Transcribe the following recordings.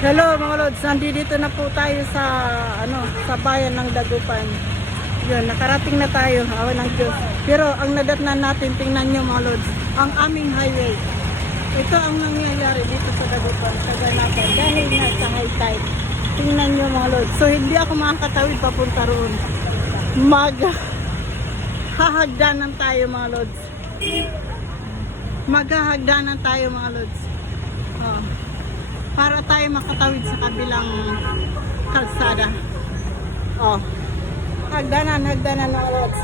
Hello mga lods, nandito na po tayo sa sa bayan ng Dagupan. Yun, nakarating na tayo, awan ng Diyos. Pero ang nadatnan natin, tingnan nyo mga lods, ang aming highway. Ito ang nangyayari dito sa Dagupan, sa Ganapan, dahil nga sa high tide. Tingnan nyo mga lods. So hindi ako makakatawid papunta roon. Maghahagdanan tayo mga lods. Maghahagdanan tayo mga lods. Oh. Para tayo makatawid sa kabilang kalsada. Oh. Hagdanan mga lods.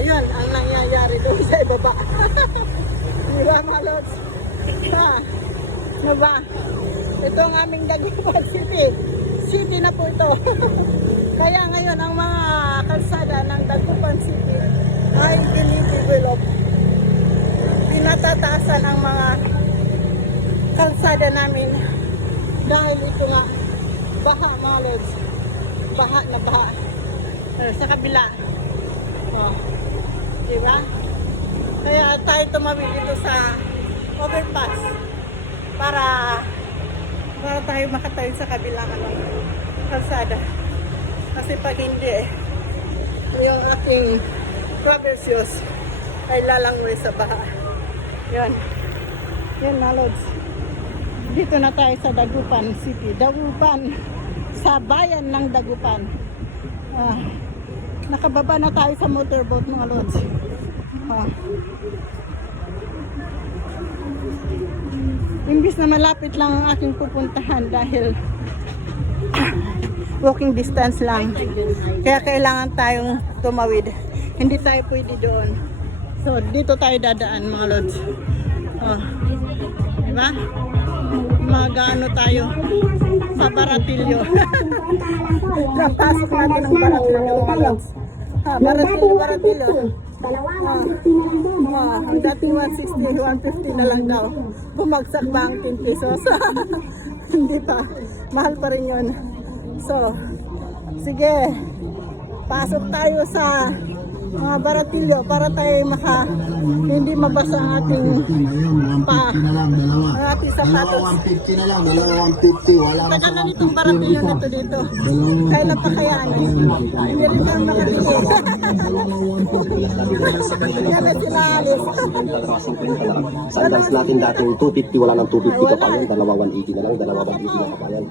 Ayun, ang nangyayari doon sa ibaba. Diba mga lods? Ha? Ano ba? Ito ang aming Dagupan City. City na po ito. Kaya ngayon, ang mga kalsada ng Dagupan City ay dinidevelop. Pinatataasan ang mga kalsada namin dahil ito nga baha mga lods, baha na baha sa kabila. Oh, diba? Kaya tayo tumawid dito sa overpass para tayo makatawid sa kabilang kalsada, kasi pag hindi yung ating traversios ay lalangoy sa baha. Yan mga lods. Dito na tayo sa Dagupan City. Dagupan. Sa bayan ng Dagupan. Nakababa na tayo sa motorboat mga lods. Imbis na malapit lang ang aking pupuntahan dahil walking distance lang. Kaya kailangan tayong tumawid. Hindi tayo pwede doon. So dito tayo dadaan mga lods. Diba? Mag-ano tayo sa Baratillo. Napasok natin ang Baratillo mga lods. Baratillo. Ang dating 160, 150 na lang daw. Bumagsak ba ang 10 pesos? Hindi pa. Mahal pa rin yun. So, sige. Pasok tayo sa mga Baratillo para tayo hindi mabasa ang ating ating sapatos. 150 na lang, 150. Wala ka tagal na nitong Baratillo na to dito. Kailan pa kaya hindi rin lang nakatili. Kaya sila alis. Sandals natin dating 250, wala nang 250 ka pa yun. Dalawa 180 na lang, dalawa 180 na ka pa yan.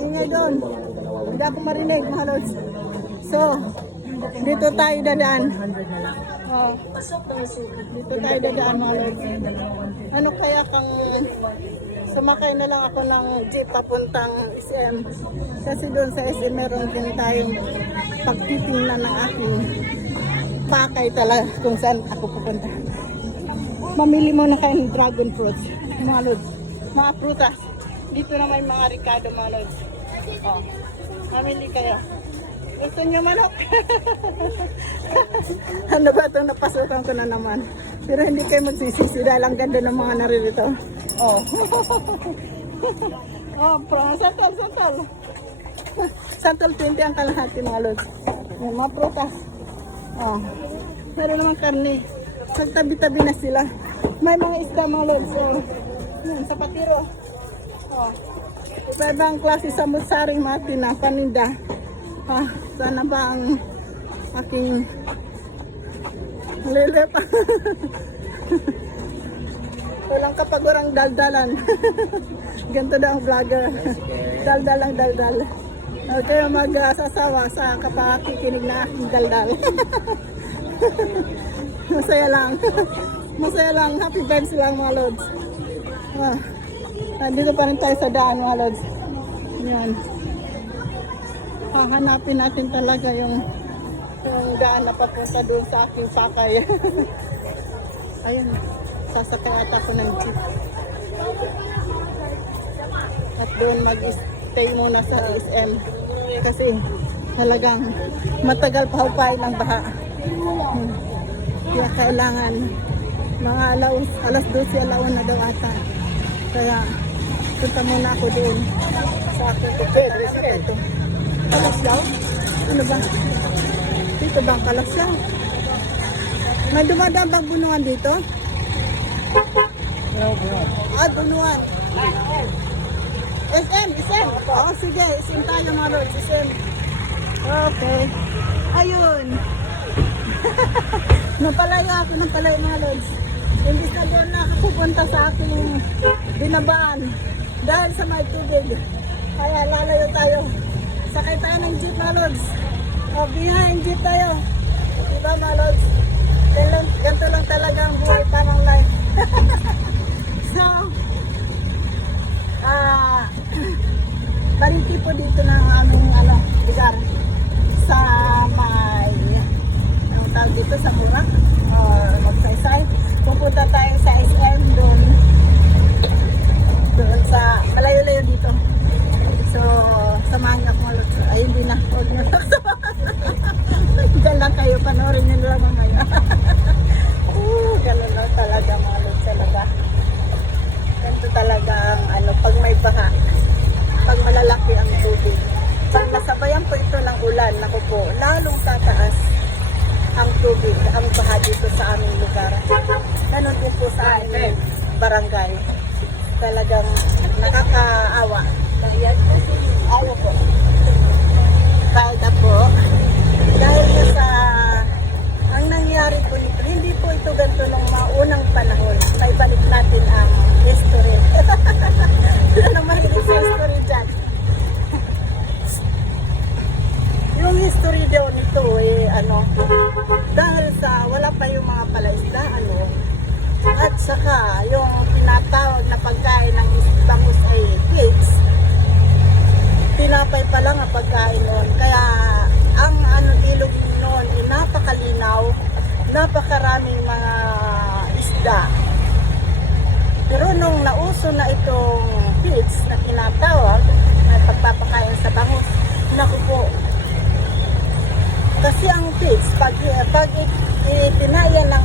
Ingay doon. Hindi ako marinig mga lods. So, dito tayo dadaan. Oh. Dito tayo dadaan mga lods. Ano kaya kung sumakay na lang ako ng jeep papuntang SM. Kasi doon sa SM meron din tayong pagtitingnan ng aking pakay talaga kung saan ako pupunta. Mamili mo na kayo ng dragon fruits mga lods. Mga prutas. Dito na may mga ricado mga lods. Oh. Mamili kayo. Gusto nyo manok? Ano ba ito? Napasukan ko na naman. Pero hindi kayo magsisisi dahil ang ganda ng mga naririto. Oh. Oh, santol. Santol 20 ang kalahati mga lods. May mga prutas. Oh. Pero naman karne. Sagtabi-tabi na sila. May mga isda mga lods. Oh. Yan, sa patiro. Oh. Iba-ibang klase sa musaring mati na paninda. Sana ba ang aking lilip? Walang kapag warang daldalan. Ganto daw ang vlogger. Daldal lang daldal. Okay, mag-sasawa sa kapakikinig na aking daldal. Masaya lang. Masaya lang. Happy vibes lang mga lods. Nandito pa rin tayo sa daan mga lods. Yan. Hahanapin natin talaga yung daan na papunta doon sa aking pakay. Ayun, sasakay ata ko ng jeep. At doon mag-stay muna sa SM. Kasi talagang matagal pa hupay ng baha. Kaya kailangan mga alas 12 alaon na daw ata. Kaya punta muna ako doon sa aking pakay. Kalasyaw? Ano ba? Dito ba ang kalasyaw? May dumadaan bang bunungan dito? Bunuan. SM. Oo, sige. SM tayo mga Lods. SM. Okay. Ayun. Napalayo ako ng palayo mga Lods. Hindi na doon na ako pupunta sa aking binabaan. Dahil sa may tubig. Kaya lalayo tayo. Sakay tayo ng jeep mga Lods. O, behind jeep tayo. Diba mga Lods? Ganito lang talaga ang buhay parang life. So, bariti po dito ng aming lugar sa may ang tawag dito sa Mura or Magsaysay. Pupunta tayo sa SM doon sa malayo-layo dito. So, samahan niyo ako mga Lods. Ay, hindi na. Huwag niyo na samahan. Diyan lang kayo, panoorin niyo lang mamaya. Ganun lang talaga mga Lods talaga. Ganito talaga ang pag may baha. Pag malalaki ang tubig. Pag nasabayan po ito ng ulan, naku po, lalong tataas ang tubig, ang baha dito sa aming lugar. Ganun din po sa aming barangay. Talagang nakakaawa. Ayaw po. Kahit po, dahil sa ang nangyari po nito, hindi po ito ganito nung maunang panahon. May balik natin ang history. Wala na mahilig sa history dyan. Yung history daw nito dahil sa wala pa yung mga palaisdaan, at saka yung tinatawag na pagkain ng bangus ay kids, tinapay pa lang ang pagkain noon. Kaya ang ilog noon ay napakalinaw, napakaraming mga isda. Pero nung nauso na itong kids na tinatawag na pagpapakain sa bangus, naku po, kasi ang kids pag itinaya ng